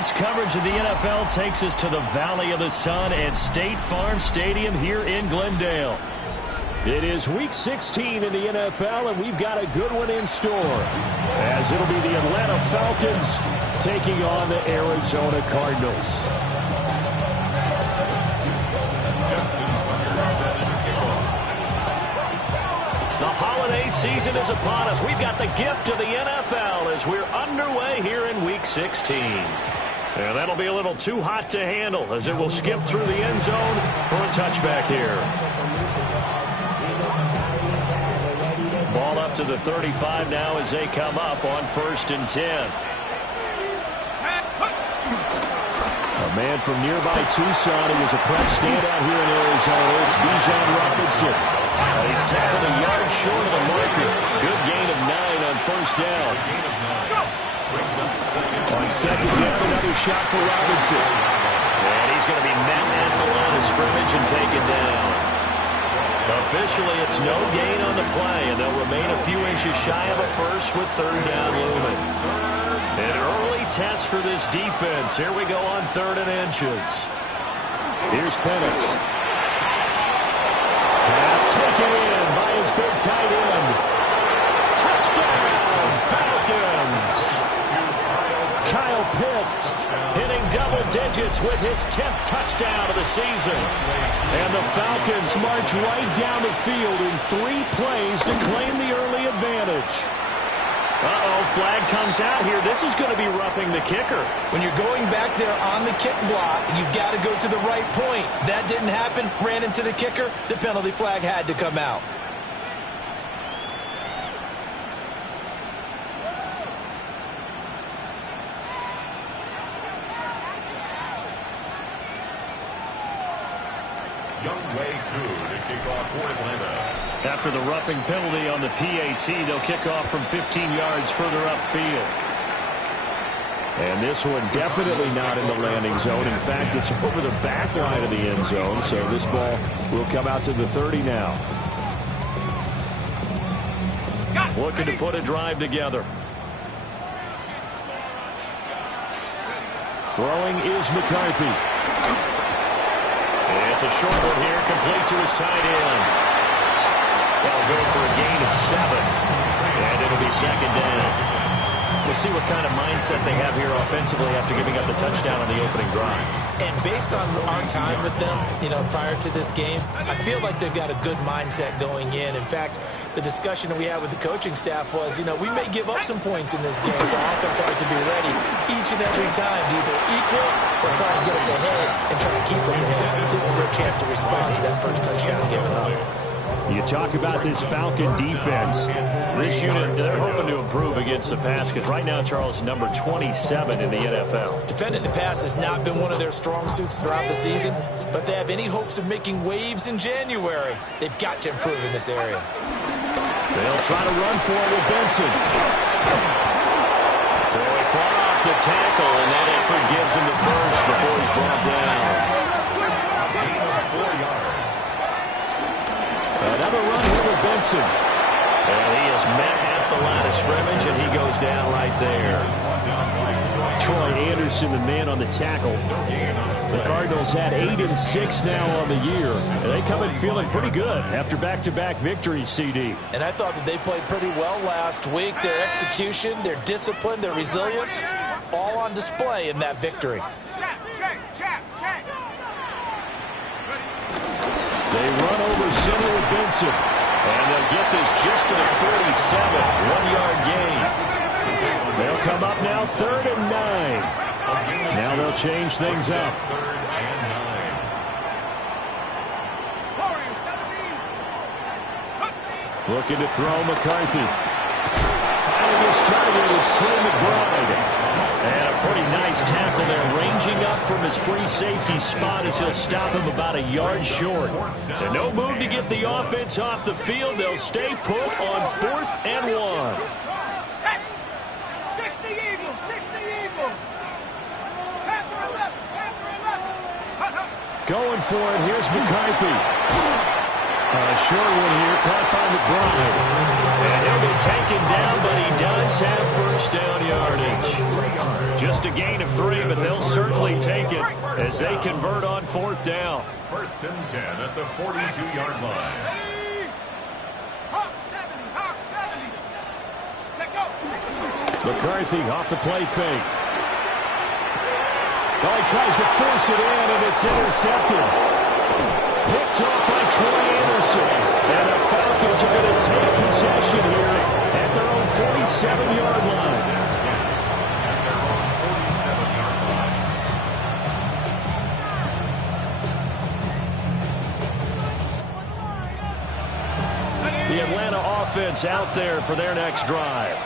Sports coverage of the NFL takes us to the Valley of the Sun at State Farm Stadium here in Glendale. It is Week 16 in the NFL, and we've got a good one in store, as it'll be the Atlanta Falcons taking on the Arizona Cardinals. The holiday season is upon us. We've got the gift of the NFL as we're underway here in Week 16. And that'll be a little too hot to handle as it will skip through the end zone for a touchback here. Ball up to the 35 now as they come up on 1st and 10. A man from nearby Tucson who was a prep standout here in Arizona. It's Bijan Robinson. He's tackled a yard short of the marker. Good gain of 9 on 1st down. On 2nd down, another shot for Robinson. And he's going to be met at the line of scrimmage and taken down. Officially, it's no gain on the play, and they'll remain a few inches shy of a first with 3rd down looming. An early test for this defense. Here we go on 3rd and inches. Here's Penix. Pass taken in by his big tight end. Touchdown, Falcons! Kyle Pitts hitting double digits with his 10th touchdown of the season. And the Falcons march right down the field in 3 plays to claim the early advantage. Uh-oh, flag comes out here. This is going to be roughing the kicker. When you're going back there on the kick block, you've got to go to the right point. That didn't happen. Ran into the kicker. The penalty flag had to come out. After the roughing penalty on the PAT, they'll kick off from 15 yards further upfield. And this one definitely not in the landing zone. In fact, it's over the back line of the end zone, so this ball will come out to the 30 now. Looking to put a drive together. Throwing is McCarthy. It's a short one here, complete to his tight end. They'll go for a gain of 7. And it'll be 2nd down. We'll see what kind of mindset they have here offensively after giving up the touchdown on the opening drive. And based on our time with them, prior to this game, I feel like they've got a good mindset going in. In fact, the discussion that we had with the coaching staff was, we may give up some points in this game, so our offense has to be ready each and every time to either equal or try and get us ahead and try to keep us ahead. This is their chance to respond to that first touchdown given up. You talk about this Falcon defense. This unit, they're hoping to improve against the pass because right now, Charles, number 27 in the NFL. Defending the pass has not been one of their strong suits throughout the season, but they have any hopes of making waves in January. They've got to improve in this area. They'll try to run for it with Benson. Throwing far off the tackle, and that effort gives him the first before he's brought down. Another run here with Benson. And he is met at the line of scrimmage, and he goes down right there. Troy Anderson, the man on the tackle. The Cardinals had 8-6 now on the year. And they come in feeling pretty good after back-to-back victories, CD. And I thought that they played pretty well last week. Their execution, their discipline, their resilience, all on display in that victory. They run over center with Benson. And they'll get this just to the 47. 1-yard gain. They'll come up now 3rd and 9. Now they'll change things up. Looking to throw McCarthy. Finding his target, it's Trey McBride. And a pretty nice tackle there, ranging up from his free safety spot as he'll stop him about a yard short. And no move to get the offense off the field. They'll stay put on 4th and 1. 60 Eagles, 60 Eagles. Going for it, here's McCarthy. Short one here, caught by McBride. And he'll be taken down, but he does have first down yardage. Just a gain of 3, but they'll certainly take it as they convert on 4th down. 1st and 10 at the 42-yard line. Hawk 70, Hawk 70. Check go. McCarthy off the play fake. Oh, he tries to force it in, and it's intercepted. Picked off by Troy Anderson. And the Falcons are going to take possession here at their own 47-yard line. The Atlanta offense out there for their next drive.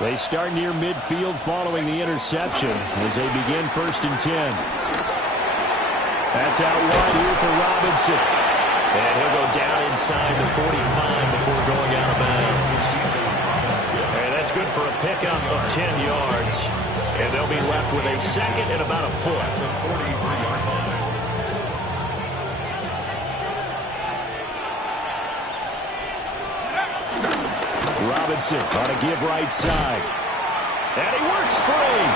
They start near midfield following the interception as they begin 1st and 10. That's out wide here for Robinson. And he'll go down inside the 45 before going out of bounds. And that's good for a pickup of 10 yards. And they'll be left with a 2nd and about a foot. Robinson on a give right side. And he works free.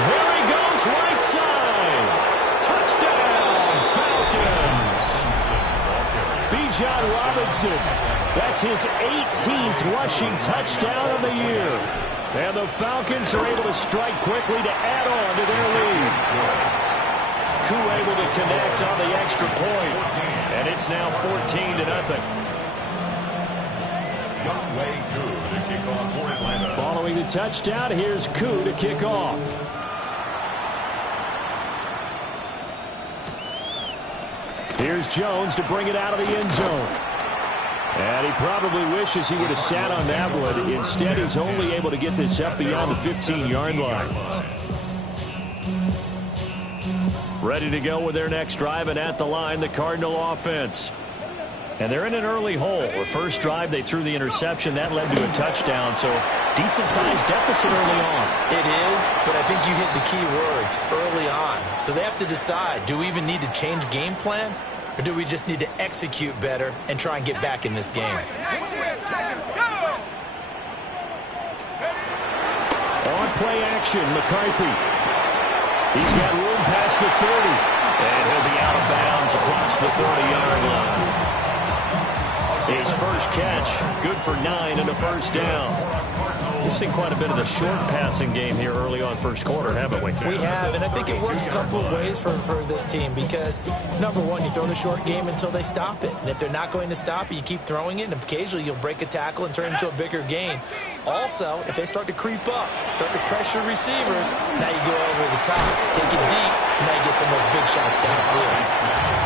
There he goes right side. Touchdown, Falcons. Bijan Robinson. That's his 18th rushing touchdown of the year. And the Falcons are able to strike quickly to add on to their lead. Koo able to connect on the extra point. And it's now 14-0. Following the touchdown, here's Koo to kick off. Here's Jones to bring it out of the end zone. And he probably wishes he would have sat on that one. Instead, he's only able to get this up beyond the 15-yard line. Ready to go with their next drive, and at the line, the Cardinal offense. And they're in an early hole. The first drive, they threw the interception. That led to a touchdown, so decent-sized deficit early on. It is, but I think you hit the key words, early on. So they have to decide, do we even need to change game plan, or do we just need to execute better and try and get back in this game? On play action, McCarthy. He's got room past the 30. And he'll be out of bounds across the 30-yard line. His first catch, good for 9 and a first down. We've seen quite a bit of the short passing game here early on first quarter, haven't we? We have, and I think it works a couple of ways for this team because, number one, you throw the short game until they stop it. And if they're not going to stop it, you keep throwing it, and occasionally you'll break a tackle and turn it into a bigger gain. Also, if they start to creep up, start to pressure receivers, now you go over the top, take it deep, and now you get some of those big shots downfield.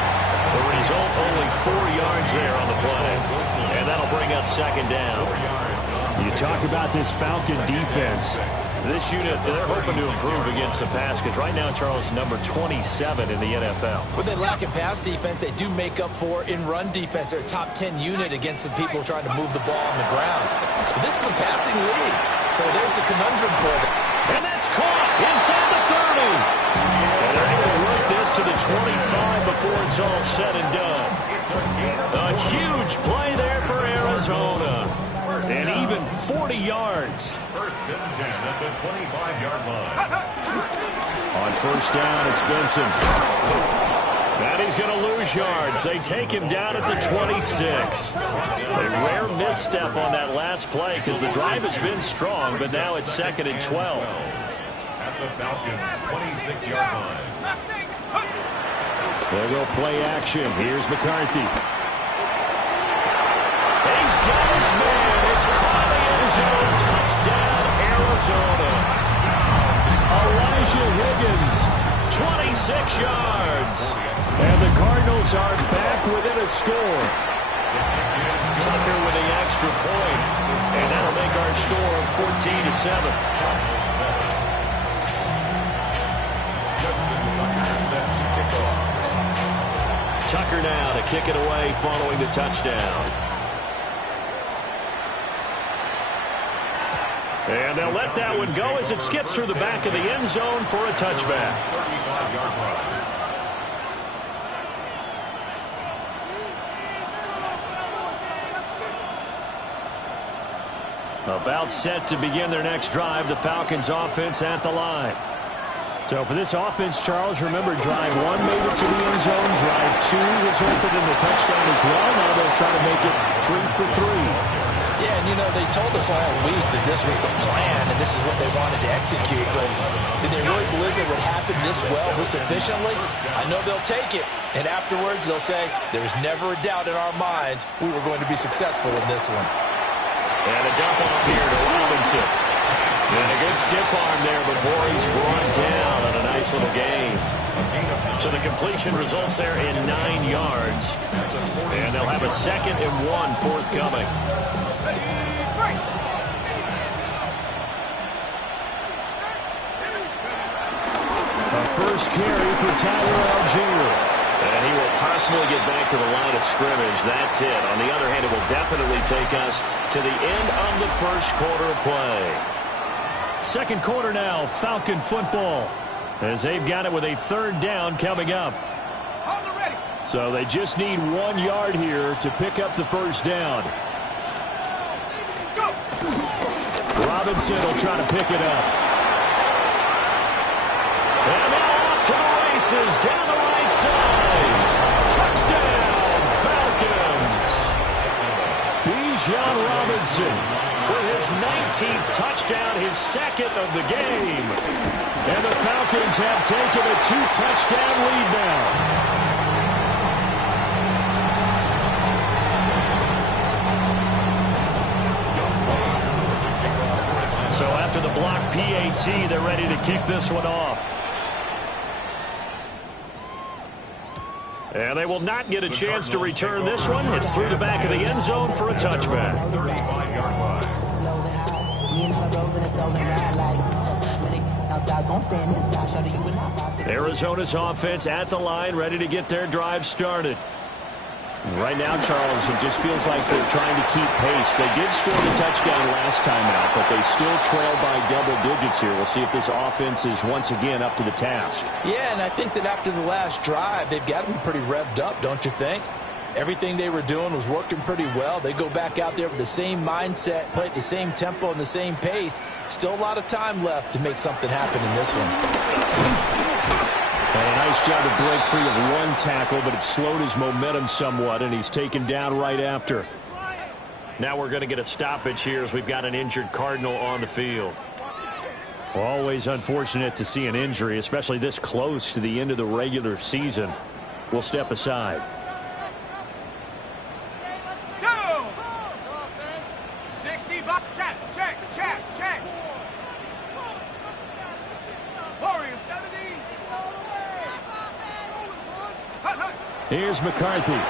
The result, only 4 yards there on the play. And that'll bring up 2nd down. You talk about this Falcon defense. This unit, they're hoping to improve against the pass because right now, Charles, number 27 in the NFL. When they lack in pass defense, they do make up for in run defense. They're a top 10 unit against the people trying to move the ball on the ground. But this is a passing league, so there's a conundrum for them. And that's caught inside the 30. And they're able to work this to the 25 before it's all said and done. A huge play there for Arizona. And even 40 yards. 1st and 10 at the 25-yard line. On 1st down, it's Benson. And he's going to lose yards. They take him down at the 26. A rare misstep on that last play because the drive has been strong, but now it's 2nd and 12. At the Falcons' 26-yard line. They'll go play action. Here's McCarthy. He's got his man. It's caught in the end zone. Touchdown, Arizona. Elijah Higgins, 26 yards. And the Cardinals are back within a score. Tucker with the extra point. And that'll make our score 14-7. Tucker now to kick it away following the touchdown. And they'll let that one go as it skips through the back of the end zone for a touchback. About set to begin their next drive, the Falcons offense at the line. So for this offense, Charles, remember drive 1 made it to the end zone. Drive 2 resulted in the touchdown as well. Now they'll try to make it 3 for 3. Yeah, and they told us all week that this was the plan and this is what they wanted to execute. But did they really believe it would happen this well, this efficiently? I know they'll take it. And afterwards they'll say, there's never a doubt in our minds we were going to be successful in this one. And a dump off here to Robinson. And a good stiff arm there before he's brought down on a nice little gain. So the completion results there in 9 yards. And they'll have a 2nd and 1 forthcoming. A first carry for Tyler Algier. And he will possibly get back to the line of scrimmage. That's it. On the other hand, it will definitely take us to the end of the first quarter of play. Second quarter now, Falcon football, as they've got it with a 3rd down coming up. So they just need 1 yard here to pick up the first down. Robinson will try to pick it up. And now off to the races down the right side. Touchdown, Falcons. Bijan Robinson with his 19th touchdown, his 2nd of the game. And the Falcons have taken a 2-touchdown lead now. So after the block PAT, they're ready to kick this one off. And they will not get a chance to return this one. It's through the back of the end zone for a touchback. 35-yard line. Arizona's offense at the line, ready to get their drive started. Right now, Charles, it just feels like they're trying to keep pace. They did score the touchdown last time out, but they still trail by double digits here. We'll see if this offense is once again up to the task. Yeah, and I think that after the last drive, they've got them pretty revved up, don't you think? Everything they were doing was working pretty well. They go back out there with the same mindset, play at the same tempo and the same pace. Still a lot of time left to make something happen in this one. And a nice job to break free of 1 tackle, but it slowed his momentum somewhat, and he's taken down right after. Now we're going to get a stoppage here as we've got an injured Cardinal on the field. Always unfortunate to see an injury, especially this close to the end of the regular season. We'll step aside. Go! 60, check. Warriors 70. Here's McCarthy.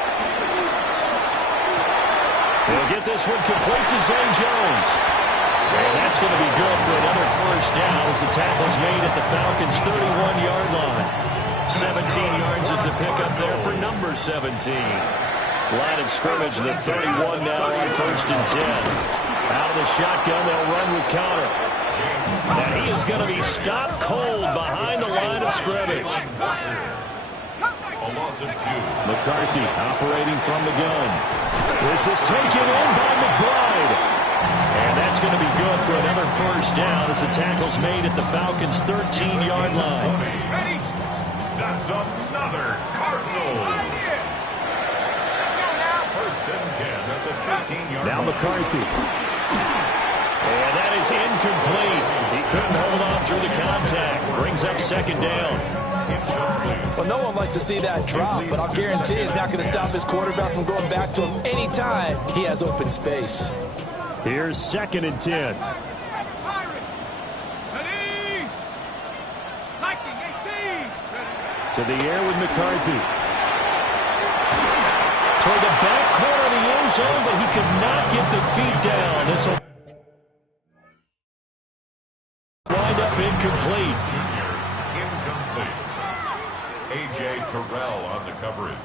He'll get this one complete to Zay Jones. And that's going to be good for another first down as the tackle's made at the Falcons' 31-yard line. 17 yards is the pickup there for number 17. Line of scrimmage, the 31 now on 1st and 10. Out of the shotgun, they'll run with Connor. And he is going to be stopped cold behind the line of scrimmage. McCarthy operating from the gun. This is taken in by McBride. And that's going to be good for another first down as the tackle's made at the Falcons' 13-yard line. That's another Cardinals. 1st and 10. That's a 15-yard line. Now McCarthy. And that is incomplete. He couldn't hold on through the contact. Brings up 2nd down. Well, no one likes to see that drop, but I'll guarantee it's not going to stop his quarterback from going back to him anytime he has open space. Here's 2nd and 10. To the air with McCarthy. Toward the back corner of the end zone, but he could not get the feet down. This will wind up incomplete. A.J. Terrell on the coverage.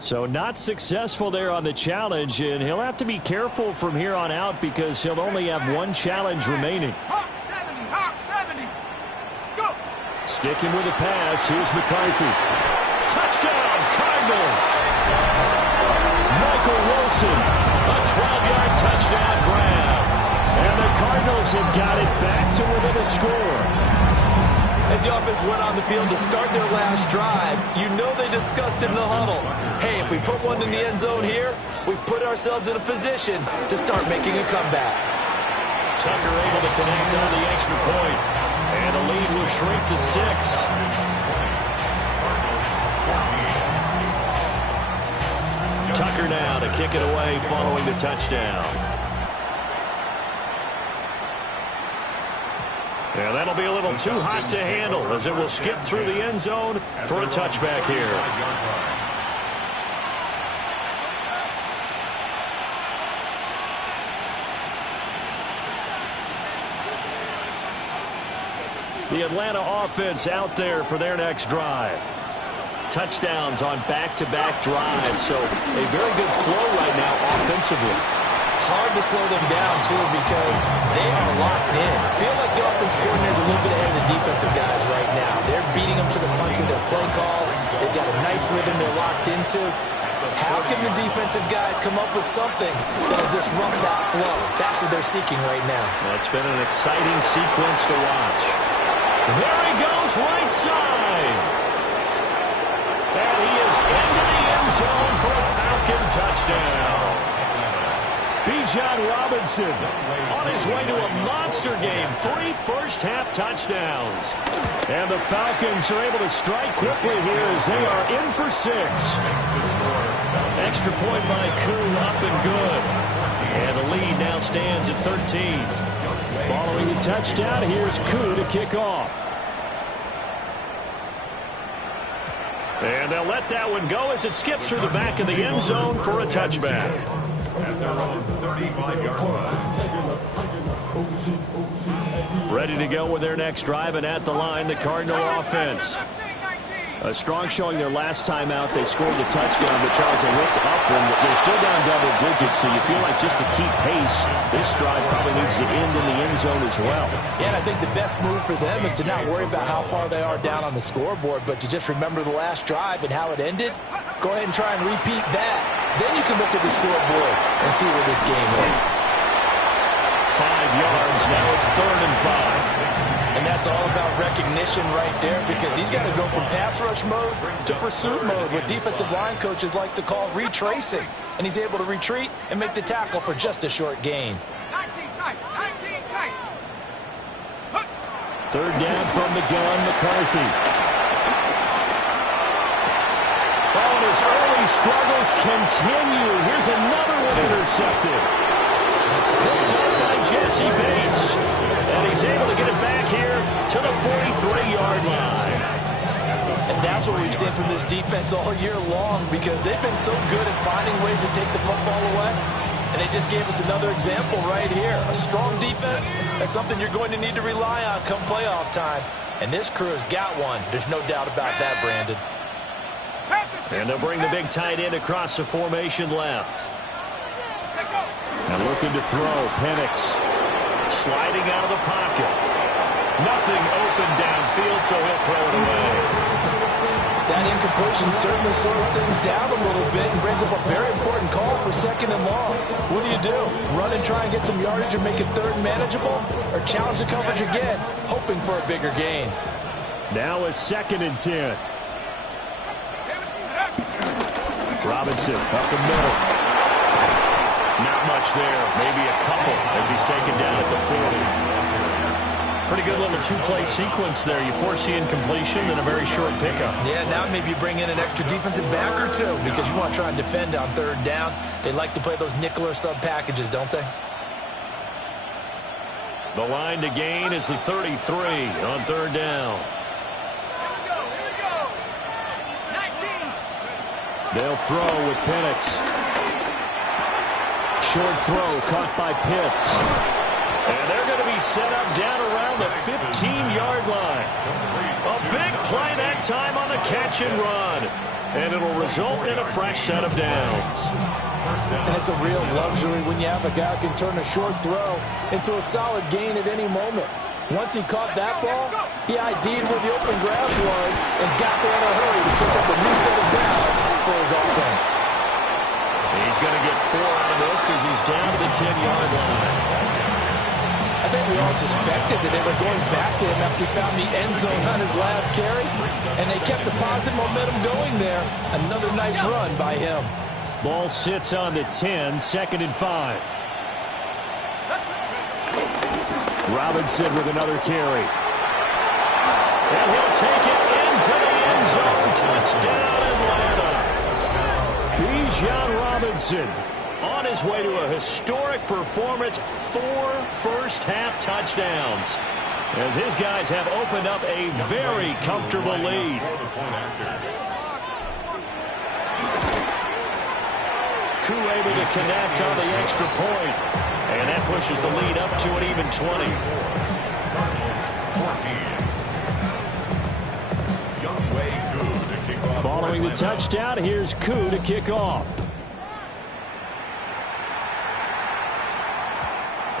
So not successful there on the challenge, and he'll have to be careful from here on out because he'll only have 1 challenge remaining. Sticking with the pass, here's McCarthy. Touchdown, Cardinals! Michael Wilson, a 12-yard touchdown grab. And the Cardinals have got it back to within a score. As the offense went on the field to start their last drive, you know they discussed in the huddle, hey, if we put one in the end zone here, we've put ourselves in a position to start making a comeback. Tucker able to connect on the extra point, and the lead will shrink to 6. Tucker now to kick it away following the touchdown. Yeah, that'll be a little too hot to handle as it will skip through the end zone for a touchback here. The Atlanta offense out there for their next drive. Touchdowns on back-to-back drives, so a very good flow right now offensively. Hard to slow them down, too, because they are locked in. Feel like the offense coordinator is a little bit ahead of the defensive guys right now. They're beating them to the punch with their play calls. They've got a nice rhythm they're locked into. How can the defensive guys come up with something that'll disrupt that flow? That's what they're seeking right now. Well, it's been an exciting sequence to watch. There he goes, right side. And he is into the end zone for a Falcon touchdown. Bijan Robinson on his way to a monster game. 3 first-half touchdowns. And the Falcons are able to strike quickly here as they are in for 6. Extra point by Koo, up and good. And the lead now stands at 13. Following the touchdown, here's Koo to kick off. And they'll let that one go as it skips through the back of the end zone for a touchback. At their own 35-yard line. Ready to go with their next drive, and at the line, the Cardinal offense. A strong showing their last time out. They scored the touchdown, but Charles, they looked up and they're still down double digits, so you feel like just to keep pace, this drive probably needs to end in the end zone as well. Yeah, and I think the best move for them is to not worry about how far they are down on the scoreboard, but to just remember the last drive and how it ended. Go ahead and try and repeat that. Then you can look at the scoreboard and see where this game is. 5 yards, now it's 3rd and 5. And that's all about recognition right there, because he's got to go from pass rush mode to pursuit mode, what defensive line coaches like to call retracing. And he's able to retreat and make the tackle for just a short gain. 19 tight, 19 tight. 3rd down from the gun, McCarthy. Oh, and his early struggles continue. Here's another one intercepted. Picked up by Jesse Bates. And he's able to get it back here to the 43-yard line. And that's what we've seen from this defense all year long, because they've been so good at finding ways to take the football away. And they just gave us another example right here. A strong defense, that's something you're going to need to rely on come playoff time. And this crew has got one. There's no doubt about that, Brandon. And they'll bring the big tight end across the formation left. And looking to throw, Penix. Sliding out of the pocket. Nothing open downfield, so he'll throw it away. That incompletion certainly slows things down a little bit and brings up a very important call for 2nd and long. What do? Run and try and get some yardage and make it 3rd manageable? Or challenge the coverage again, hoping for a bigger gain? Now it's 2nd and 10. Robinson up the middle. Not much there, maybe a couple as he's taken down at the 40. Pretty good little 2-play sequence there. You force the incompletion and a very short pickup. Yeah, now maybe you bring in an extra defensive back or two because you want to try and defend on 3rd down. They like to play those nickel or sub packages, don't they? The line to gain is the 33 on 3rd down. Here we go. 19. They'll throw with Penix. Short throw caught by Pitts. And they're going to be set up down around the 15-yard line. A big play that time on the catch and run. And it'll result in a fresh set of downs. And it's a real luxury when you have a guy who can turn a short throw into a solid gain at any moment. Once he caught that ball, He ID'd where the open grass was and got there in a hurry to pick up a new set of downs for his offense. He's going to get 4 out of this as he's down to the 10-yard line. I think we all suspected that they were going back to him after he found the end zone on his last carry, and they kept the positive momentum going there. Another nice run by him. Ball sits on the 10, 2nd and 5. Robinson with another carry. And he'll take it into the end zone. Touchdown, Atlanta. Bijan Robinson on his way to a historic performance. 4 first-half touchdowns as his guys have opened up a very comfortable lead. Koo able to connect on the extra point. And that pushes the lead up to an even 20. Following the touchdown, here's Koo to kick off.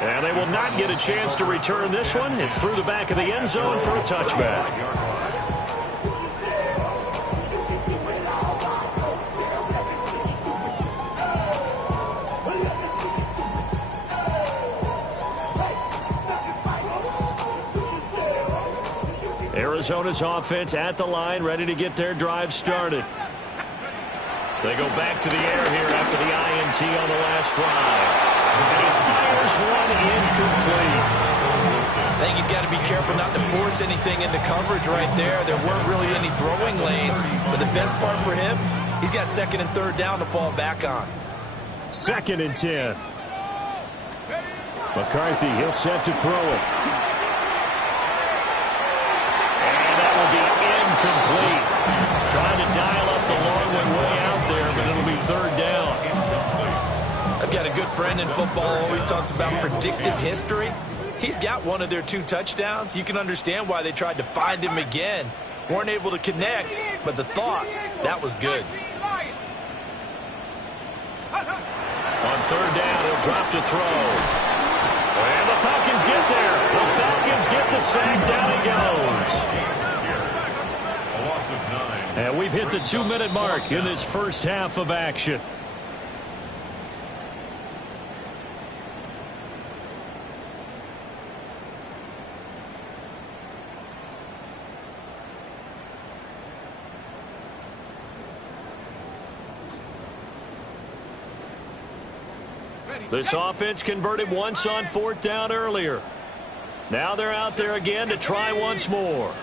And they will not get a chance to return this one. It's through the back of the end zone for a touchback. Arizona's offense at the line, ready to get their drive started. They go back to the air here after the INT on the last drive. And he fires one incomplete. I think he's got to be careful not to force anything into coverage right there. There weren't really any throwing lanes, but the best part for him, he's got 2nd and 3rd down to fall back on. 2nd and 10. McCarthy, he'll set to throw it. Complete. Trying to dial up the long one way out there, but it'll be 3rd down. I've got a good friend in football who always talks about predictive history. He's got one of their 2 touchdowns. You can understand why they tried to find him again. Weren't able to connect, but the thought, that was good. On 3rd down, he'll drop to throw. And the Falcons get there. The Falcons get the sack. Down he goes. And we've hit the 2-minute mark in this first half of action. This offense converted once on 4th down earlier. Now they're out there again to try once more.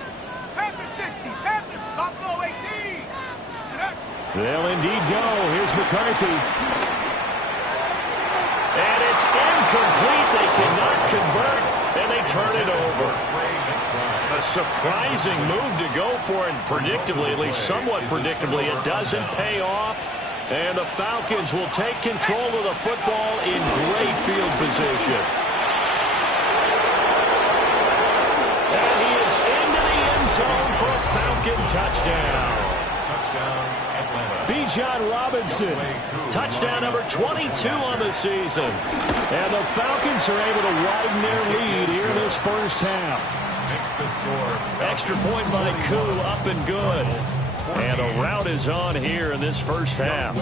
They'll indeed go. Here's McCarthy. And it's incomplete. They cannot convert, and they turn it over. A surprising move to go for, and predictably, at least somewhat predictably, it doesn't pay off. And the Falcons will take control of the football in great field position. And he is into the end zone for a Falcon touchdown. Bijan Robinson, touchdown number 22 on the season. And the Falcons are able to widen their lead here in this first half. Extra point by Koo, up and good. And a rout is on here in this first half.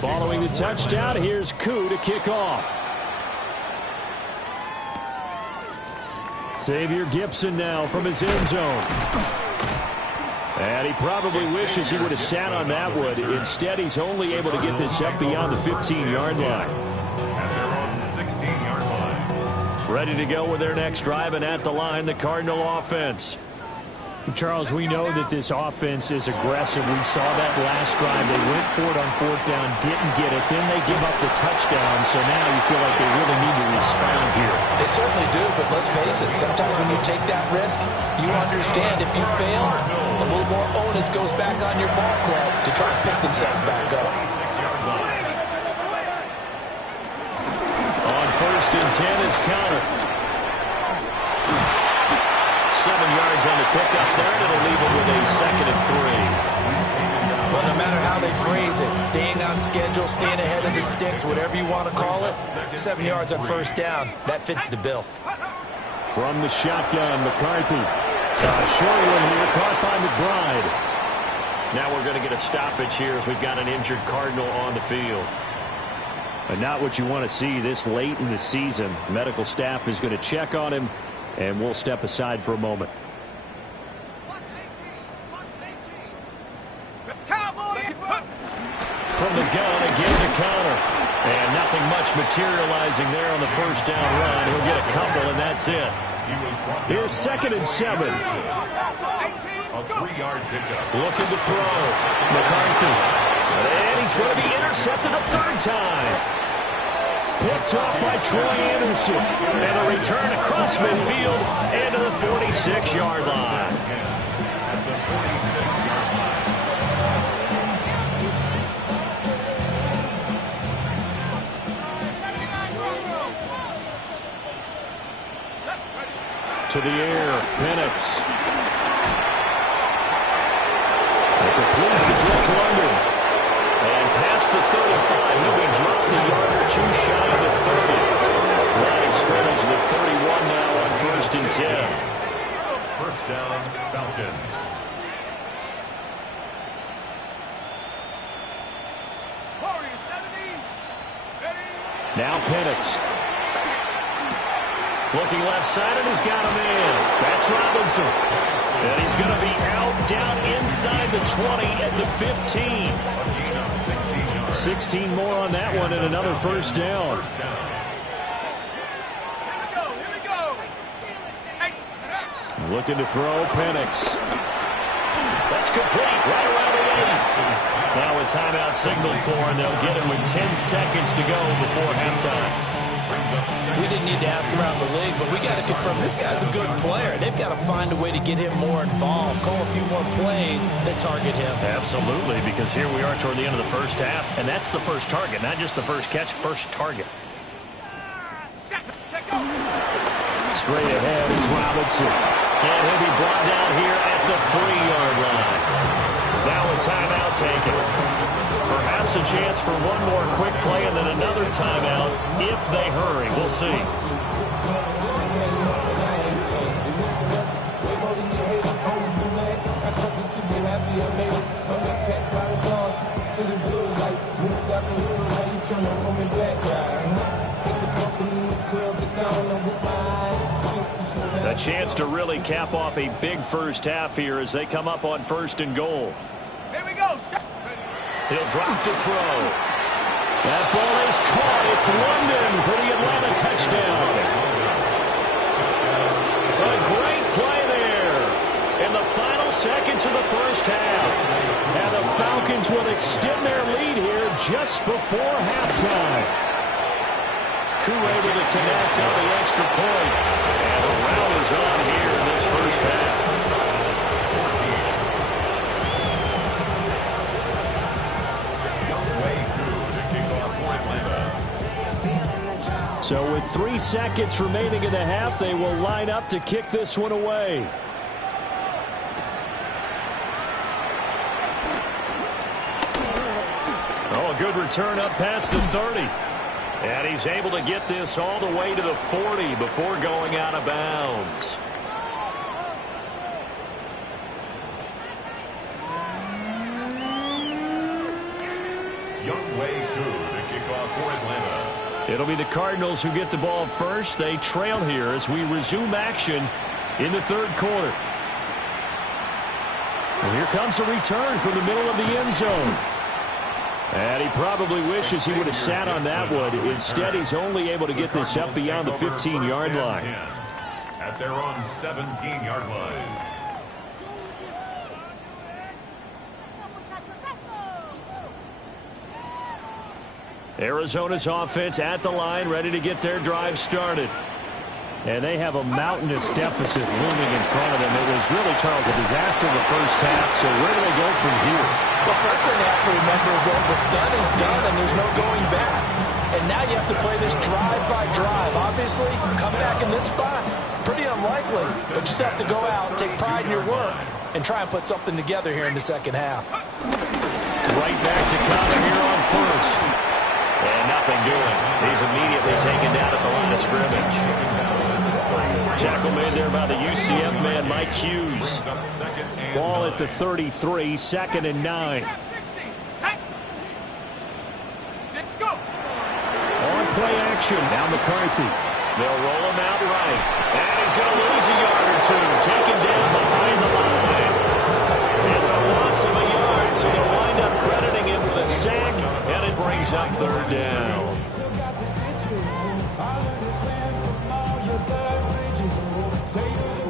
Following the touchdown, here's Koo to kick off. Xavier Gipson now from his end zone. And he probably wishes he would have sat on that one. Instead, he's only able to get this up beyond the 15-yard line. At their own 16-yard line. Ready to go with their next drive, and at the line, the Cardinal offense. Charles, we know that this offense is aggressive. We saw that last drive. They went for it on 4th down, didn't get it. Then they give up the touchdown, so now you feel like they really need to respond here. They certainly do, but let's face it, sometimes when you take that risk, you understand if you fail, a little more onus goes back on your ball club to try to pick themselves back up. On 1st and 10 is Counter. 7 yards on the pickup there, and it'll leave it with a 2nd and 3. Well, no matter how they phrase it, staying on schedule, staying ahead of the sticks, whatever you want to call it, 7 yards on 1st down, that fits the bill. From the shotgun, McCarthy. Short one here, caught by McBride. Now we're going to get a stoppage here as we've got an injured Cardinal on the field. And not what you want to see this late in the season. Medical staff is going to check on him, and we'll step aside for a moment. From the gun, again to counter. And nothing much materializing there on the first down run. He'll get a couple, and that's it. Here's 2nd and 7. A 3-yard pickup. Looking to throw. McCarthy. And he's going to be intercepted a third time. Picked up by Troy Anderson. And a return across midfield and to the 46-yard line. At the 46-yard line. To the air, Penix. And complete to Drake London. And past the 35, he'll be dropped a yard or two shy of the 30. Line of scrimmage to the 31 now on 1st and 10. First down, Falcons. Now Penix. Looking left side, and he's got a man. That's Robinson. And he's going to be out down inside the 20 at the 15. 16 more on that one and another first down. Looking to throw, Penix. That's complete, right around the 8. Now a timeout signaled for, and they'll get it with 10 seconds to go before halftime. We didn't need to ask around the league, but we got to confirm this guy's a good player. They've got to find a way to get him more involved, call a few more plays that target him. Absolutely, because here we are toward the end of the first half, and that's the first target, not just the first catch, first target. Straight ahead, it's Robinson. And he'll be brought down here at the 3-yard line. Now a timeout taken. Perhaps a chance for one more quick play and then another timeout if they hurry. We'll see. A chance to really cap off a big first half here as they come up on 1st and goal. Here we go. He'll drop to throw. That ball is caught. It's London for the Atlanta touchdown. A great play there in the final seconds of the first half. And the Falcons will extend their lead here just before halftime. Koo able to connect on the extra point. And the round is on here in this first half. So with 3 seconds remaining in the half, they will line up to kick this one away. Oh, a good return up past the 30. And he's able to get this all the way to the 40 before going out of bounds. It'll be the Cardinals who get the ball first. They trail here as we resume action in the 3rd quarter. And here comes a return from the middle of the end zone. And he probably wishes he would have sat on that one. Instead, he's only able to get this up beyond the 15-yard line. At their own 17-yard line. Arizona's offense at the line, ready to get their drive started. And they have a mountainous deficit looming in front of them. It was really, Charles, a disaster in the first half. So where do they go from here? Well, first thing they have to remember is that what's done is done, and there's no going back. And now you have to play this drive by drive. Obviously, come back in this spot, pretty unlikely. But you just have to go out, take pride in your work, and try and put something together here in the second half. Right back to Connor here on first. And nothing doing. He's immediately taken down at the line of scrimmage. Tackle made there by the UCF man, Mike Hughes. Ball at the 33, 2nd and 9. On play action, now McCarthy. They'll roll him out right. And he's going to lose a yard or two. Taken down behind the line. It's a loss of a yard, so they'll wind up crediting him with a sack, and it brings up 3rd down.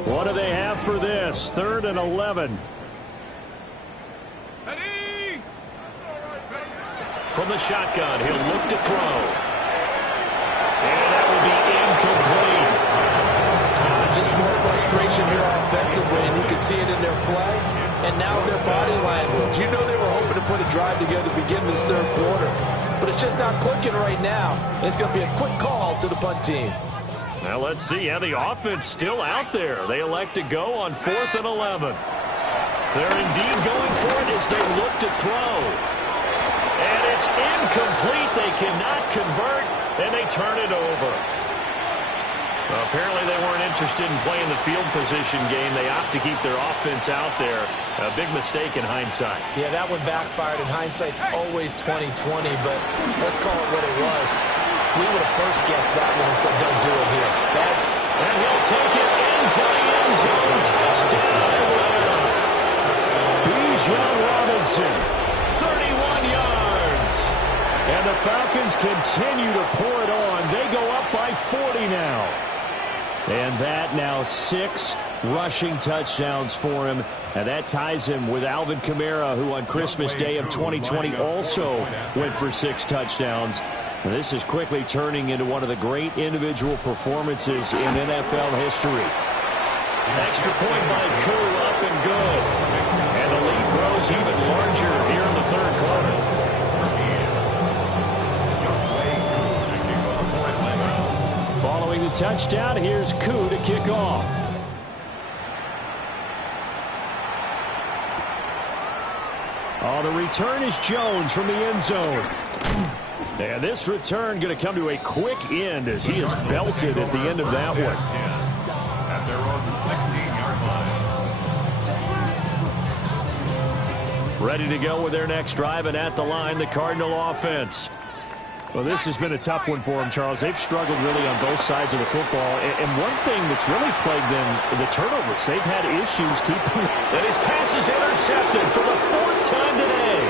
What do they have for this? 3rd and 11. From the shotgun, he'll look to throw. And that will be incomplete. Just more frustration here offensively, and you can see it in their play and now their body language. You know they were hoping to put a drive together to begin this 3rd quarter, but it's just not clicking right now. It's going to be a quick call to the punt team. Now let's see. Yeah, the offense still out there. They elect to go on 4th and 11. They're indeed going for it as they look to throw. And it's incomplete. They cannot convert, and they turn it over. Well, apparently they weren't interested in playing the field position game. They opt to keep their offense out there. A big mistake in hindsight. Yeah, that one backfired, and hindsight's always 20/20, but let's call it what it was. We would have first guessed that one and said, don't do it here. And he'll take it into the end zone. Touchdown, Atlanta. Bijan Robinson. 31 yards. And the Falcons continue to pour it on. They go up by 40 now. And that now 6 rushing touchdowns for him. And that ties him with Alvin Kamara, who on Christmas Day of 2020 also went for 6 touchdowns. And this is quickly turning into one of the great individual performances in NFL history. Extra point by Koo, up and good. And the lead grows even larger here in the 3rd quarter. Following the touchdown, here's Koo to kick off. Oh, the return is Jones from the end zone. And this return going to come to a quick end as he is belted at the end of that one. At their own 16-yard line. Ready to go with their next drive, and at the line, the Cardinal offense. Well, this has been a tough one for them, Charles. They've struggled really on both sides of the football. And one thing that's really plagued them, the turnovers. They've had issues keeping. And his pass is intercepted for the 4th time today.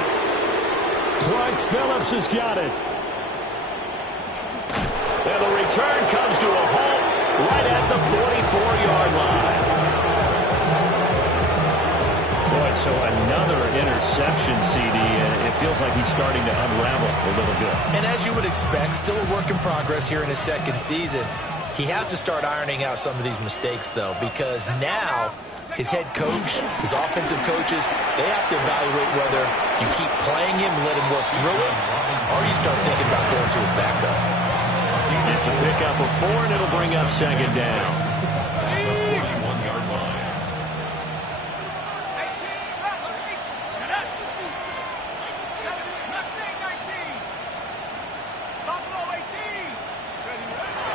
Clark Phillips has got it. And the return comes to a halt right at the 44-yard line. Boy, so another interception, CD. It feels like he's starting to unravel a little bit. And as you would expect, still a work in progress here in his 2nd season. He has to start ironing out some of these mistakes, though, because now his head coach, his offensive coaches, they have to evaluate whether you keep playing him and let him work through it, or you start thinking about going to his backup. It's a pickup of 4, and it'll bring up 2nd down.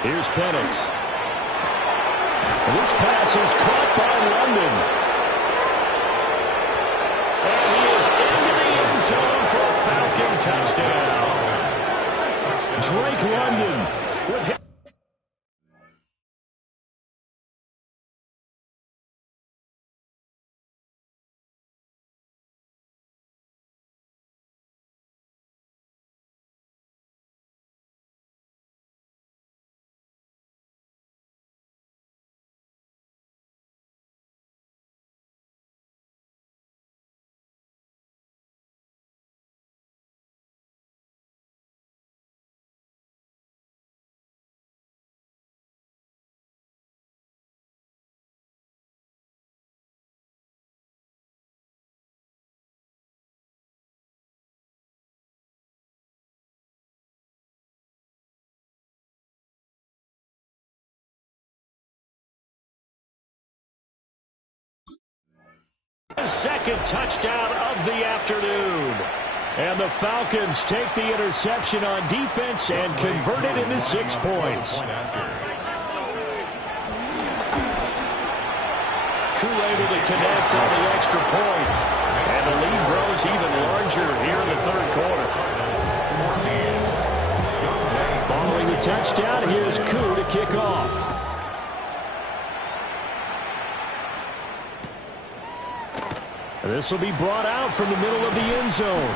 Here's Penix. And this pass is caught by London. And he is into the end zone for a Falcon touchdown. Drake London with him. Second touchdown of the afternoon. And the Falcons take the interception on defense and convert it into 6 points. Koo able to connect on the extra point. And the lead grows even larger here in the third quarter. Following the touchdown, here's Koo to kick off. This will be brought out from the middle of the end zone.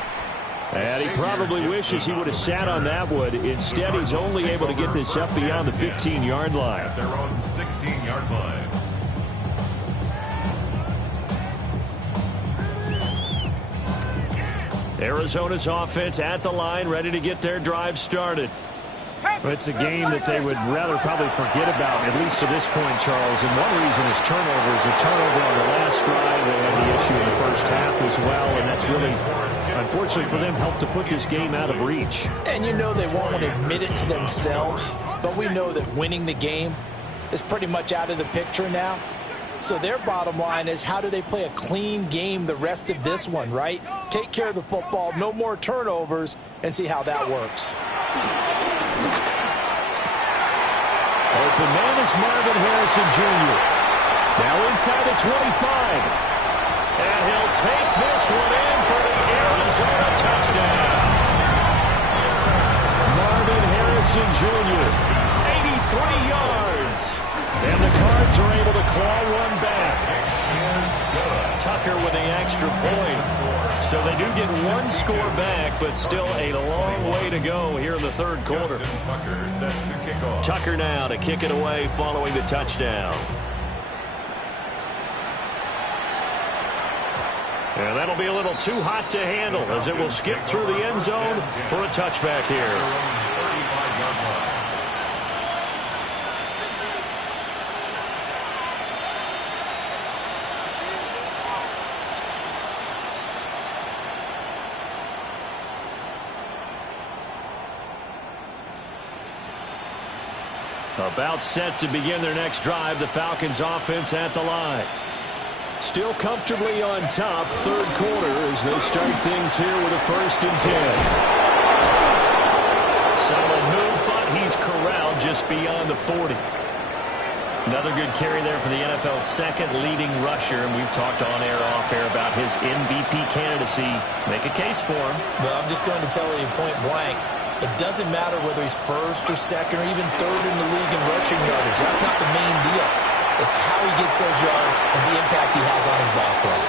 And he probably wishes he would have sat on that one. Instead, he's only able to get this up beyond the 15-yard line. At their own 16-yard line. Arizona's offense at the line, ready to get their drive started. Well, it's a game that they would rather probably forget about, at least to this point, Charles. And one reason is turnovers. A turnover on the last drive. They had the issue in the first half as well, and that's really, unfortunately for them, helped to put this game out of reach. And you know they won't admit it to themselves, but we know that winning the game is pretty much out of the picture now. So their bottom line is, how do they play a clean game the rest of this one, right? Take care of the football, no more turnovers, and see how that works. Open man is Marvin Harrison Jr. Now inside the 25. And he'll take this one in for the Arizona touchdown. Marvin Harrison Jr., 83 yards. And the Cards are able to claw one back. Tucker with the extra point. So they do get one score back, but still a long way to go here in the third quarter. Tucker set to kick off. Tucker now to kick it away following the touchdown. And that'll be a little too hot to handle as it will skip through the end zone for a touchback here. 35-yard line. About set to begin their next drive, the Falcons offense at the line. Still comfortably on top, third quarter as they start things here with a 1st and 10. Solid move, but he's corralled just beyond the 40. Another good carry there for the NFL's second leading rusher, and we've talked on air, off air about his MVP candidacy. Make a case for him. Well, I'm just going to tell you point blank, it doesn't matter whether he's first or second or even third in the league in rushing yardage. That's not the main deal. It's how he gets those yards and the impact he has on his ball club.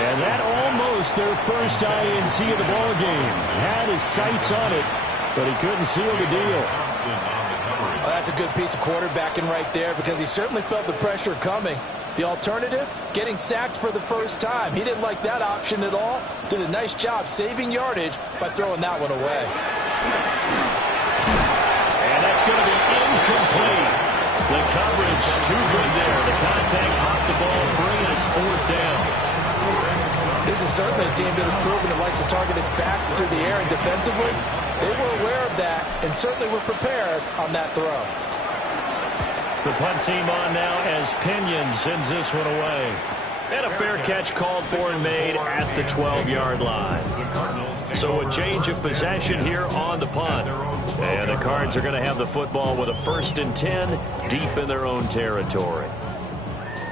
And that almost their first INT of the ball game. Had his sights on it, but he couldn't seal the deal. Well, that's a good piece of quarterbacking right there, because he certainly felt the pressure coming. The alternative, getting sacked for the first time. He didn't like that option at all. Did a nice job saving yardage by throwing that one away. And that's going to be incomplete. The coverage too good there. The contact popped the ball free, and it's 4th down. This is certainly a team that has proven it likes to target its backs through the air, and defensively, they were aware of that and certainly were prepared on that throw. The punt team on now as Pinion sends this one away. And a fair catch called for and made at the 12-yard line. So a change of possession here on the punt. And the Cards are going to have the football with a 1st and 10 deep in their own territory.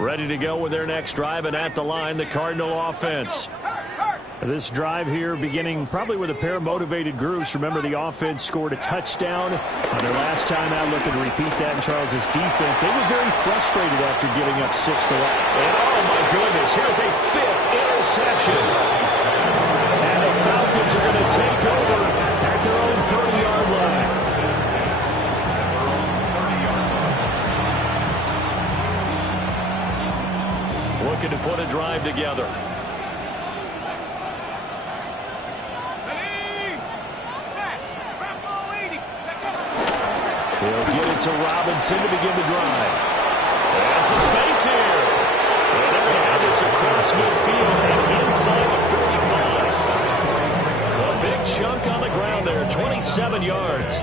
Ready to go with their next drive, and at the line, the Cardinal offense. This drive here beginning probably with a pair of motivated groups. Remember, the offense scored a touchdown on their last time out. Looking to repeat that in Charles's defense. They were very frustrated after giving up 6 to last. And oh my goodness, here's a 5th interception. And the Falcons are going to take over at their own 30-yard line. Looking to put a drive together. He'll get it to Robinson to begin the drive. There's some space here. And there we have this across midfield and inside the 45. A big chunk on the ground there, 27 yards.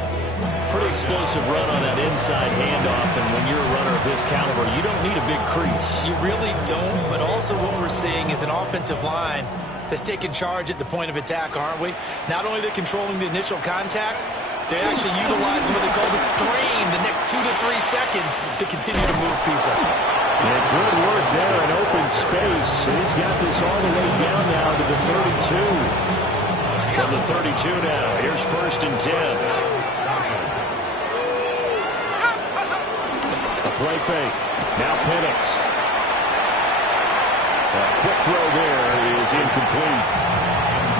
Pretty explosive run on that inside handoff, and when you're a runner of his caliber, you don't need a big crease. You really don't, but also what we're seeing is an offensive line that's taking charge at the point of attack, aren't we? Not only are they controlling the initial contact, they're actually utilizing what they call the stream, the next 2 to 3 seconds, to continue to move people. And good work there in open space. He's got this all the way down now to the 32. From the 32 now, here's 1st and 10. A play fake. Now Penix. A quick throw there is incomplete.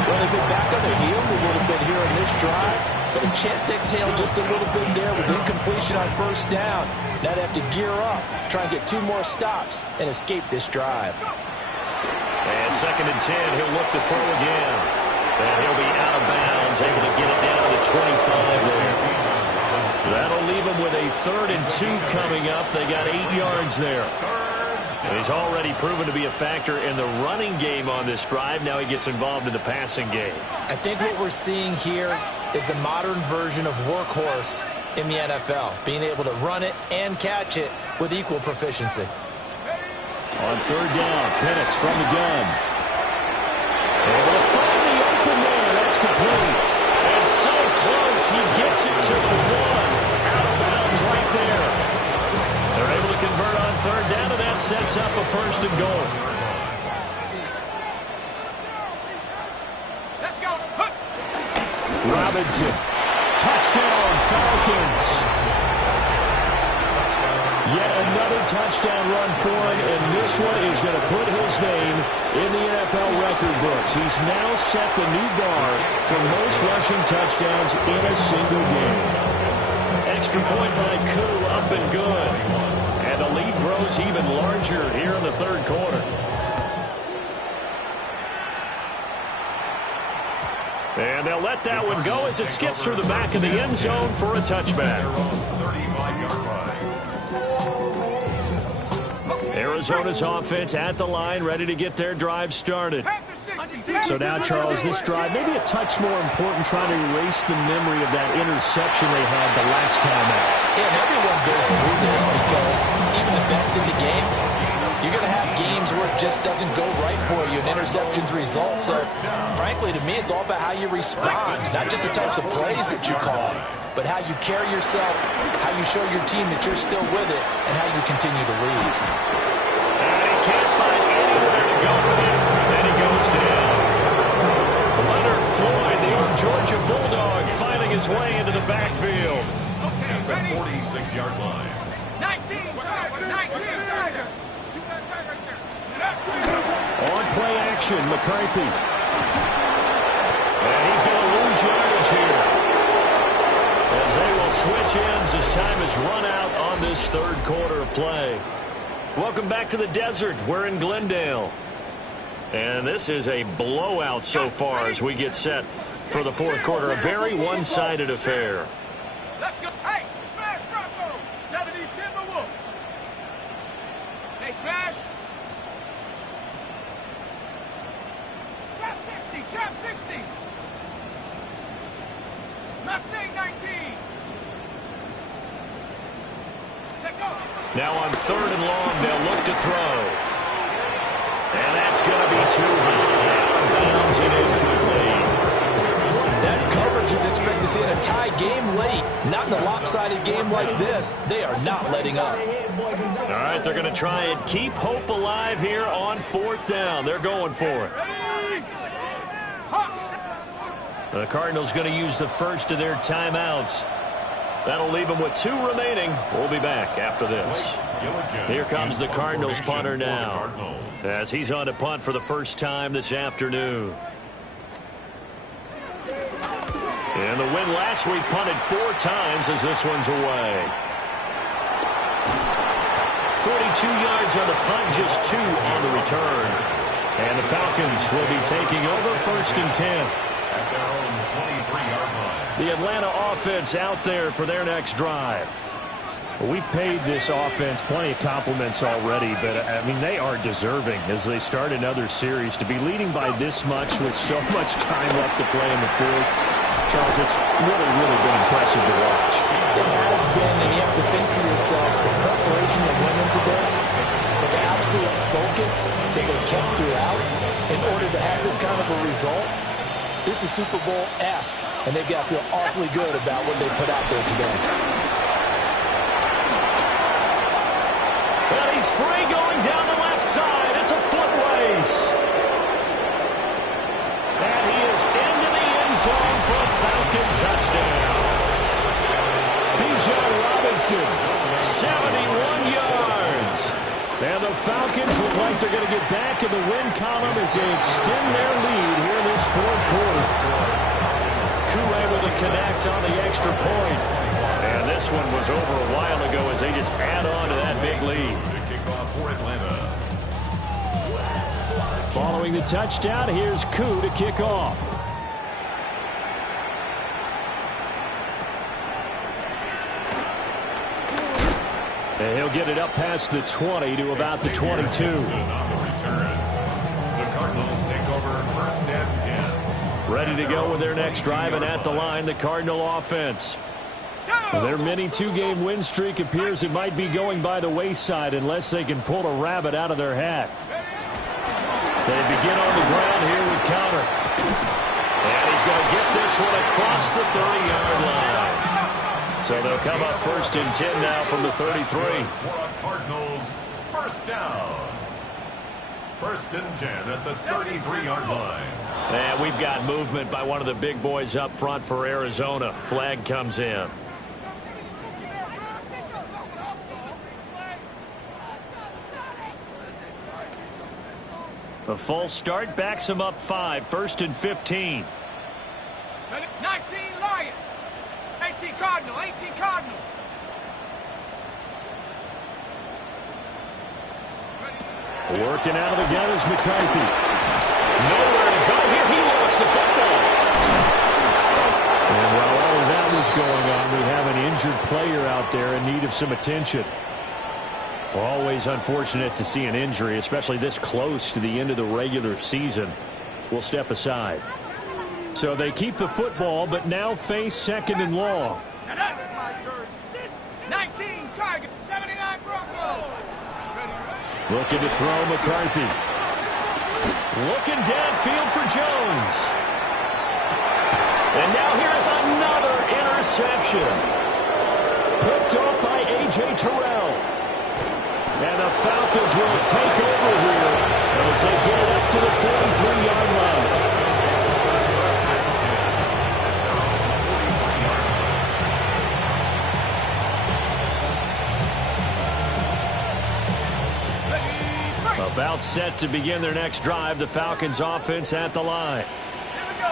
Well, they've been back on their heels a little bit here in this drive, but a chance to exhale just a little bit there with incompletion on 1st down. Now they have to gear up, try and get 2 more stops, and escape this drive. And 2nd and 10, he'll look to throw again. And he'll be out of bounds, able to get it down to the 25 there. That'll leave him with a 3rd and 2 coming up. They got 8 yards there. And he's already proven to be a factor in the running game on this drive. Now he gets involved in the passing game. I think what we're seeing here is the modern version of workhorse in the NFL, being able to run it and catch it with equal proficiency. On 3rd down, Penix from the gun. Able to find the open man. That's complete. And so close, he gets it to the 1. Out of bounds right there. They're able to convert on 3rd down, and that sets up a 1st and goal. Let's go. Robinson. Touchdown, Falcons. Yet another touchdown run for him, and this one is going to put his name in the NFL record books. He's now set the new bar for most rushing touchdowns in a single game. Extra point by Koo, up and good. And the lead grows even larger here in the 3rd quarter. And they'll let that one go as it skips through the back of the end zone for a touchback. Arizona's offense at the line, ready to get their drive started. So now, Charles, this drive maybe a touch more important, trying to erase the memory of that interception they had the last time out. Yeah, and everyone goes through this because even the best in the game, you're going to have games where it just doesn't go right for you and interceptions result. So, frankly, to me, it's all about how you respond, not just the types of plays that you call, but how you carry yourself, how you show your team that you're still with it, and how you continue to lead. And he can't find anywhere to go with it, and then he goes down. Leonard Floyd, the old Georgia Bulldog, finding his way into the backfield. Okay, ready? 46-yard line. 19, 19, Tiger. On play action, McCarthy. And he's going to lose yardage here, as they will switch ends as time is run out on this 3rd quarter of play. Welcome back to the desert. We're in Glendale. And this is a blowout so far as we get set for the 4th quarter. A very one-sided affair. Let's go. Hey, smash, Bronco. 70 Timberwolf. Hey, smash. Trap 60, trap 60. Mustang 19. Take off. Now on 3rd and long, they'll look to throw. And that's going to be too high. Out of bounds and incomplete. That's coverage you'd expect to see in a tie game late. Not in a lopsided game like this. They are not letting up. All right, they're going to try and keep hope alive here on 4th down. They're going for it. The Cardinals going to use the first of their timeouts. That'll leave them with 2 remaining. We'll be back after this. Here comes the Cardinals punter now, as he's on to punt for the first time this afternoon. And the win last week punted 4 times as this one's away. 42 yards on the punt, just 2 on the return. And the Falcons will be taking over 1st and 10. At their own 23-yard line. The Atlanta offense out there for their next drive. We've paid this offense plenty of compliments already, but, I mean, they are deserving as they start another series. To be leading by this much with so much time left to play in the 4th, Charles, it's really, really been impressive to watch. It has been, and you have to think to yourself, the preparation that went into this, but the absolute focus that they kept throughout in order to have this kind of a result, this is Super Bowl-esque, and they've got to feel awfully good about what they put out there today. Well, He's free going down the left side. It's a foot race. And he is into the end zone for a Falcon touchdown. Bijan Robinson, 71 yards. And the Falcons look like they're going to get back in the win column as they extend their lead here in this fourth quarter. Koo able to connect on the extra point. And this one was over a while ago as they just add on to that big lead. For Atlanta. Following the touchdown, here's Koo to kick off. And he'll get it up past the 20 to about the 22. On the return. The Cardinals take over first and 10. Ready to go with their next drive, and at the line, the Cardinal offense. Their mini two-game win streak appears it might be going by the wayside unless they can pull a rabbit out of their hat. They begin on the ground here with counter. And he's going to get this one across the 30-yard line. So they'll come up first and 10 now from the 33. Cardinals first down. First and 10 at the 33-yard line. And we've got movement by one of the big boys up front for Arizona. Flag comes in. A false start backs him up 5. First and 15. 19 Lion. 18 Cardinal. 18 Cardinal. Working out of the gun is McCarthy. Nowhere to go here. He lost the football. And while all of that was going on, we have an injured player out there in need of some attention. Always unfortunate to see an injury, especially this close to the end of the regular season. We'll step aside. So they keep the football, but now face second and long. 19 Tiger. 79 Broncos. Looking to throw McCarthy. Looking downfield for Jones. And now here's another interception. Picked off by A.J. Terrell. And the Falcons will take over here as they get it up to the 43-yard line. About set to begin their next drive, the Falcons offense at the line.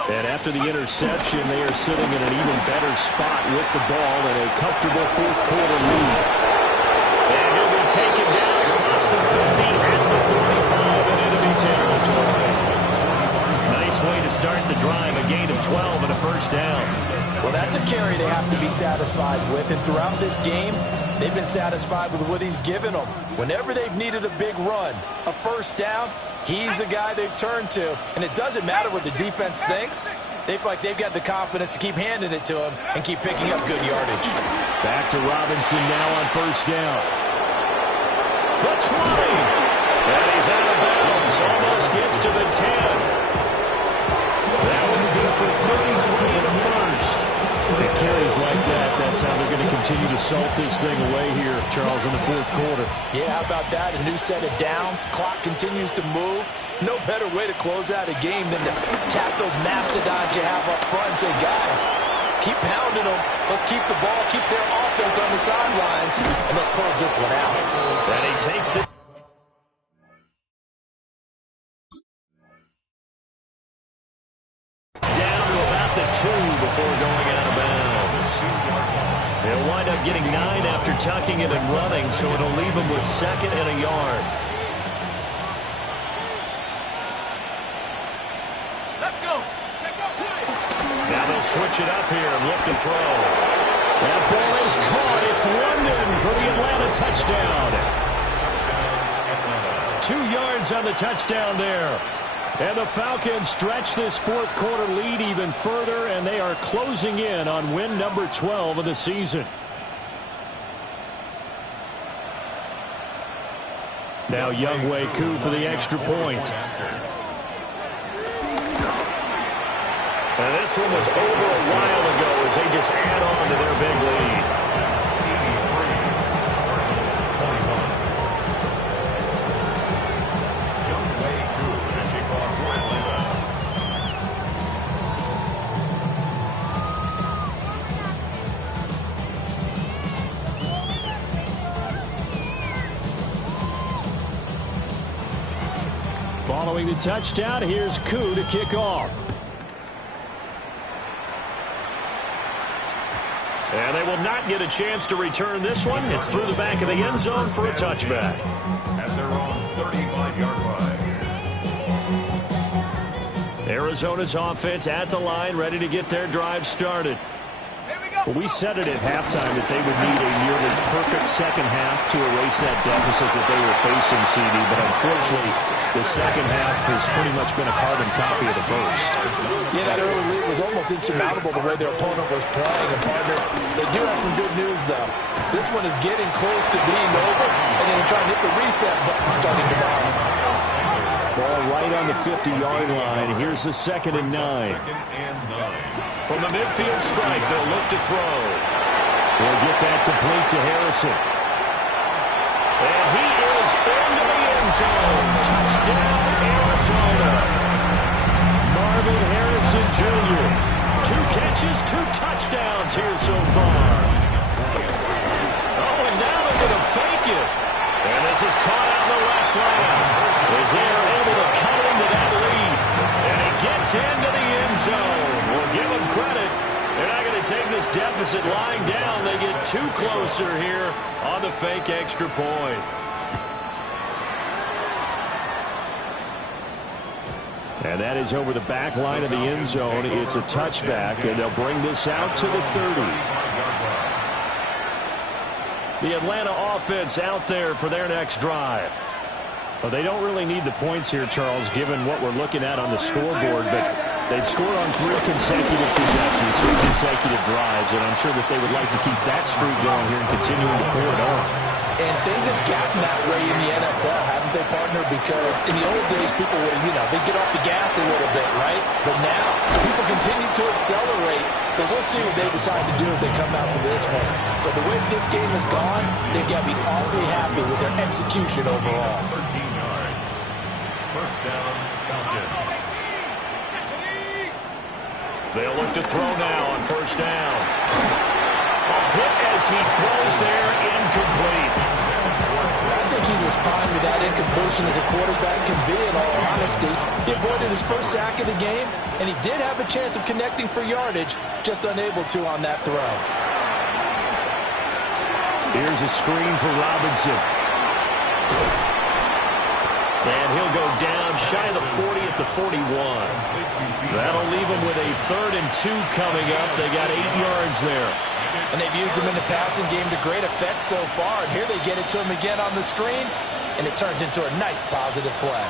And after the interception, they are sitting in an even better spot with the ball in a comfortable fourth quarter lead. And he'll be taken down across the 50 at the 45 in enemy territory. Nice way to start the drive, a gain of 12 and a first down. Well, that's a carry they have to be satisfied with. And throughout this game, they've been satisfied with what he's given them. Whenever they've needed a big run, a first down, he's the guy they've turned to. And it doesn't matter what the defense thinks. They feel like they've got the confidence to keep handing it to him and keep picking up good yardage. Back to Robinson now on first down. The 20. And he's out of bounds. Almost gets to the 10. That one good for 33 in the first. With carries like that, that's how they're going to continue to salt this thing away here, Charles, in the fourth quarter. Yeah, how about that? A new set of downs. Clock continues to move. No better way to close out a game than to tap those mastodons you have up front and say, guys, keep pounding them. Let's keep the ball, keep their offense on the sidelines, and let's close this one out. And he takes it. Down to about the 2 before going out of bounds. They'll wind up getting 9 after tucking it and running, so it'll leave them with second and a yard. Let's go. Now they'll switch it up here and look to throw. That ball is caught. It's London for the Atlanta touchdown. 2 yards on the touchdown there. And the Falcons stretch this fourth quarter lead even further, and they are closing in on win number 12 of the season. Now Younghoe Koo for the extra point. And this one was over a while ago as they just add on to their big lead. Following the touchdown, here's Koo to kick off. And they will not get a chance to return this one. It's through the back of the end zone for a touchback. At their own 35-yard line. Arizona's offense at the line, ready to get their drive started. Well, we said it at halftime that they would need a nearly perfect second half to erase that deficit that they were facing, CD. But unfortunately, the second half has pretty much been a carbon copy of the first. Yeah, that early lead was almost insurmountable the way their opponent was playing. And, partner, they do have some good news, though. This one is getting close to being over, and then trying to hit the reset button starting tomorrow. Ball right on the 50-yard line. Here's the 2nd and 9. From the midfield strike, they'll look to throw. They'll get that complete to Harrison. And he is into the end zone. Touchdown, Arizona. Marvin Harrison Jr. 2 catches, 2 touchdowns here so far. Oh, and now they're going to fake it. And this is caught out in the left flank. As they are able to cut into that lead. And he gets into the end zone. We'll give him credit. They're not going to take this deficit lying down. They get 2 closer here on the fake extra point. And that is over the back line of the end zone. It's a touchback, and they'll bring this out to the 30. The Atlanta offense out there for their next drive. Well, they don't really need the points here, Charles, given what we're looking at on the scoreboard, but they've scored on 3 consecutive possessions, 3 consecutive drives, and I'm sure that they would like to keep that streak going here and continuing to pour it on. And things have gotten that way in the NFL, haven't they, partner? Because in the old days, people would, they get off the gas a little bit, right? But now, people continue to accelerate. But we'll see what they decide to do as they come out to this one. But the way this game has gone, they've got to be awfully happy with their execution overall. 13 yards. First down, Falcons. They'll look to throw now on first down. A hit as he throws there, incomplete. I think he's as fine with that incompletion as a quarterback can be, in all honesty. He avoided his first sack of the game, and he did have a chance of connecting for yardage, just unable to on that throw. Here's a screen for Robinson. And he'll go down shy of the 40 at the 41. That'll leave him with a 3rd and 2 coming up. They got 8 yards there. And they've used him in the passing game to great effect so far. And here they get it to him again on the screen, and it turns into a nice positive play.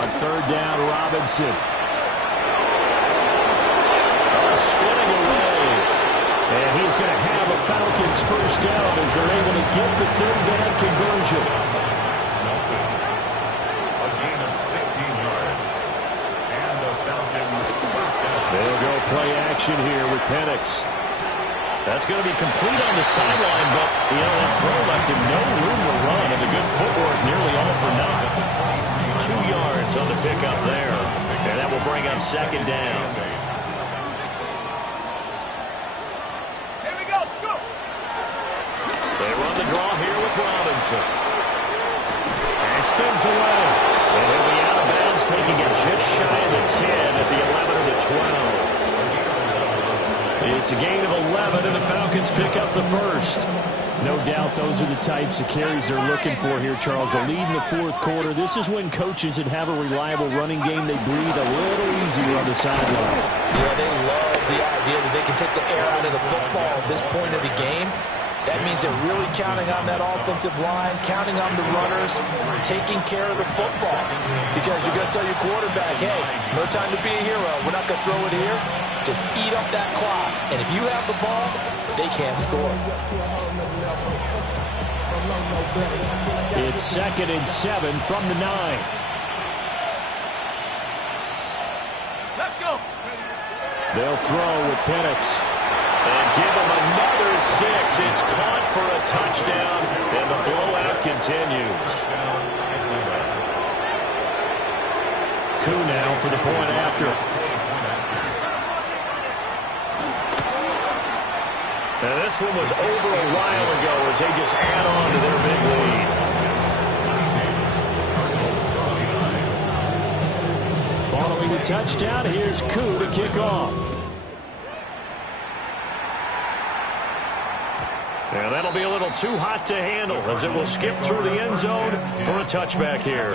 On 3rd down, Robinson. Spinning away. And he's going to have a Falcons first down as they're able to get the 3rd down conversion. A gain of 16 yards. And the Falcons first down. They'll go play action here with Penix. That's going to be complete on the sideline, but, that throw left him no room to run, and the good footwork nearly all for naught. 2 yards on the pickup there, and that will bring up 2nd down. Here we go. Go. They run the draw here with Robinson. And spins away. And he'll be out of bounds, taking it just shy of the 10 at the 11 or the 12. It's a gain of 11, and the Falcons pick up the first. No doubt those are the types of carries they're looking for here, Charles. The lead in the 4th quarter. This is when coaches that have a reliable running game, they breathe a little easier on the sideline. Yeah, they love the idea that they can take the air out of the football at this point of the game. That means they're really counting on that offensive line, counting on the runners, taking care of the football. Because you're going to tell your quarterback, hey, no time to be a hero. We're not going to throw it here. Just eat up that clock. And if you have the ball, they can't score. It's 2nd and 7 from the 9. Let's go. They'll throw with Penix. And give them another 6. It's caught for a touchdown, and the blowout continues. Koo now for the point after. And this one was over a while ago as they just add on to their big lead. the touchdown. Here's Koo to kick off. And that'll be a little too hot to handle as it will skip through the end zone for a touchback here.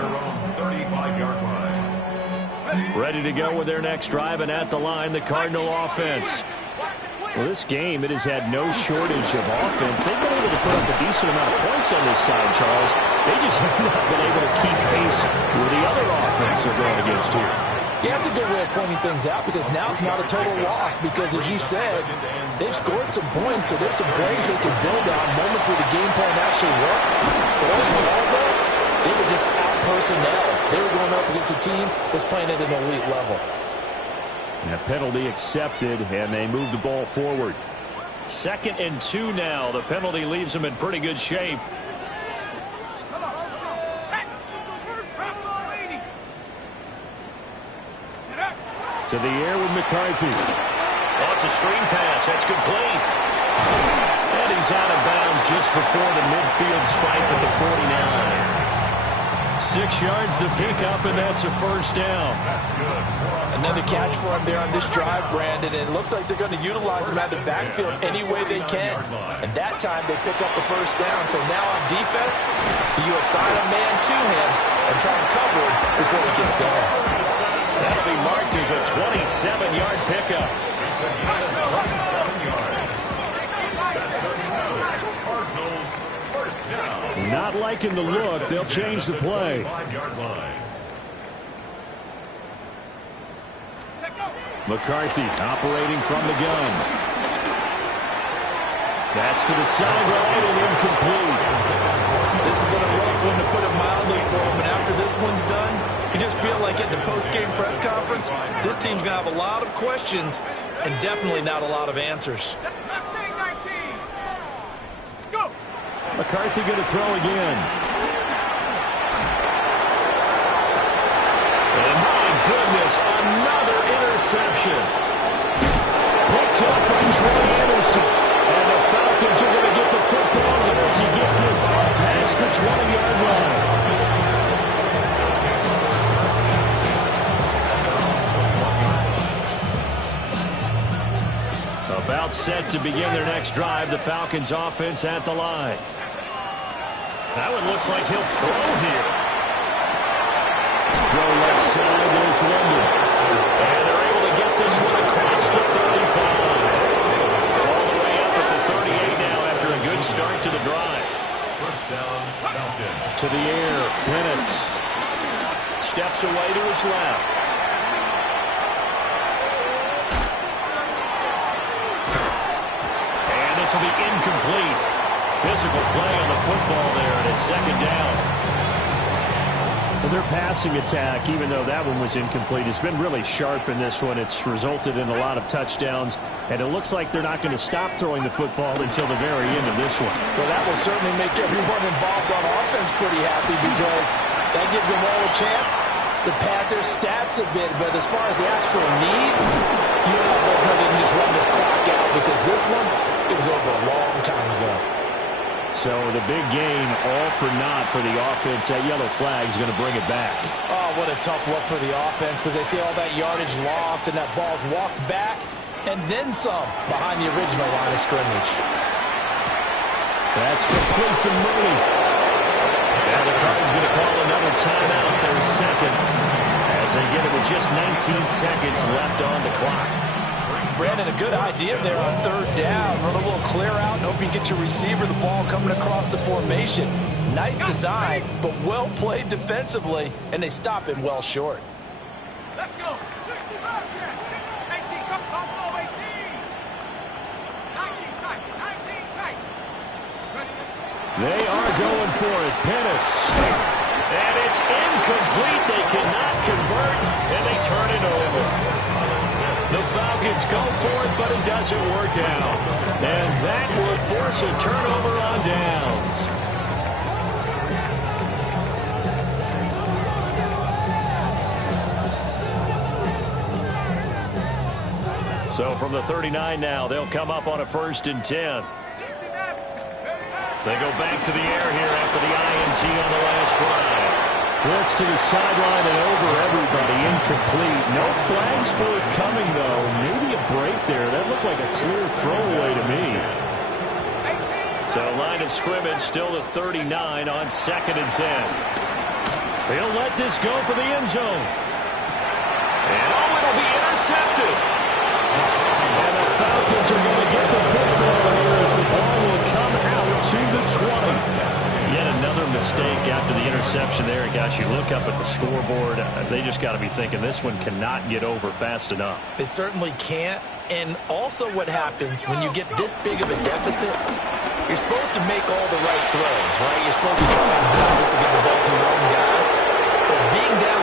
35-yard line. Ready to go with their next drive, and at the line, the Cardinal offense. Well, this game, it has had no shortage of offense. They've been able to put up a decent amount of points on this side, Charles. They just have not been able to keep pace with the other offense they're going against here. Yeah, it's a good way of pointing things out because now it's not a total loss because, as you said, they've scored some points, so there's some plays they can build on, moments where the game plan actually worked. But overall, though, they were just out-personnel. They were going up against a team that's playing at an elite level. And a penalty accepted, and they move the ball forward. 2nd and 2 now. The penalty leaves them in pretty good shape. To the air with McCarthy. Oh, it's a screen pass. That's complete. And he's out of bounds just before the midfield stripe at the 49. 6 yards the pickup, and that's a first down. Another catch for him there on this drive, Brandon, and it looks like they're going to utilize him out of the backfield any way they can. And that time they pick up the first down. So now on defense, you assign a man to him and try and cover him before he gets going. That'll be marked as a 27-yard pickup. 27 yards. Cardinals first down. Not liking the look. They'll change the play. 5-yard line. McCarthy operating from the gun. That's to the sideline and incomplete. This has been a rough one, to put it mildly, for him. And after this one's done, you just feel like at the post-game press conference, this team's going to have a lot of questions and definitely not a lot of answers. McCarthy going to throw again. And my goodness, another interception. Picked up by Troy Anderson. And the Falcons are going to get the football here as he gets this up past the 20-yard line. About set to begin their next drive, the Falcons offense at the line. That one looks like he'll throw here. Throw left side, there's London. And they're able to get this one across the 35. All the way up at the 38 now after a good start to the drive. First down, Falcons. To the air, Penance. Steps away to his left. And this will be incomplete. Physical play on the football there, and it's 2nd down. Well, their passing attack, even though that one was incomplete, has been really sharp in this one. It's resulted in a lot of touchdowns, and it looks like they're not going to stop throwing the football until the very end of this one. Well, that will certainly make everyone involved on offense pretty happy because that gives them all a chance to pad their stats a bit. But as far as the actual need, you and I both know they can just run this clock out because this one, it was over a long time ago. So the big gain, all for naught for the offense. That yellow flag is going to bring it back. Oh, what a tough look for the offense because they see all that yardage lost and that ball's walked back and then some behind the original line of scrimmage. That's complete to Mooney. Now the Cardinals going to call another timeout. Their second as they get it with just 19 seconds left on the clock. Brandon, a good idea there on 3rd down. Run a little clear out and hope you get your receiver the ball coming across the formation. Nice design, but well played defensively, and they stop him well short. Let's go. 65, 18, come on, 18. 19 tight, 19 tight. Ready? They are going for it. Penance. And it's incomplete. They cannot convert, and they turn it over. The Falcons go for it, but it doesn't work out. And that will force a turnover on downs. So from the 39 now, they'll come up on a 1st and 10. They go back to the air here after the INT on the last drive. This to the sideline and over everybody. Incomplete. No flags forthcoming, though. Maybe a break there. That looked like a clear throwaway to me. So line of scrimmage still to 39 on 2nd and 10. He'll let this go for the end zone. And it'll be intercepted. And the Falcons are going to get the football here as the ball will come out to the 20. Yet another mistake after the interception there. Gosh, you look up at the scoreboard. They just got to be thinking this one cannot get over fast enough. It certainly can't. And also what happens when you get this big of a deficit, you're supposed to make all the right throws, right? You're supposed to try and obviously get the ball to your own guy.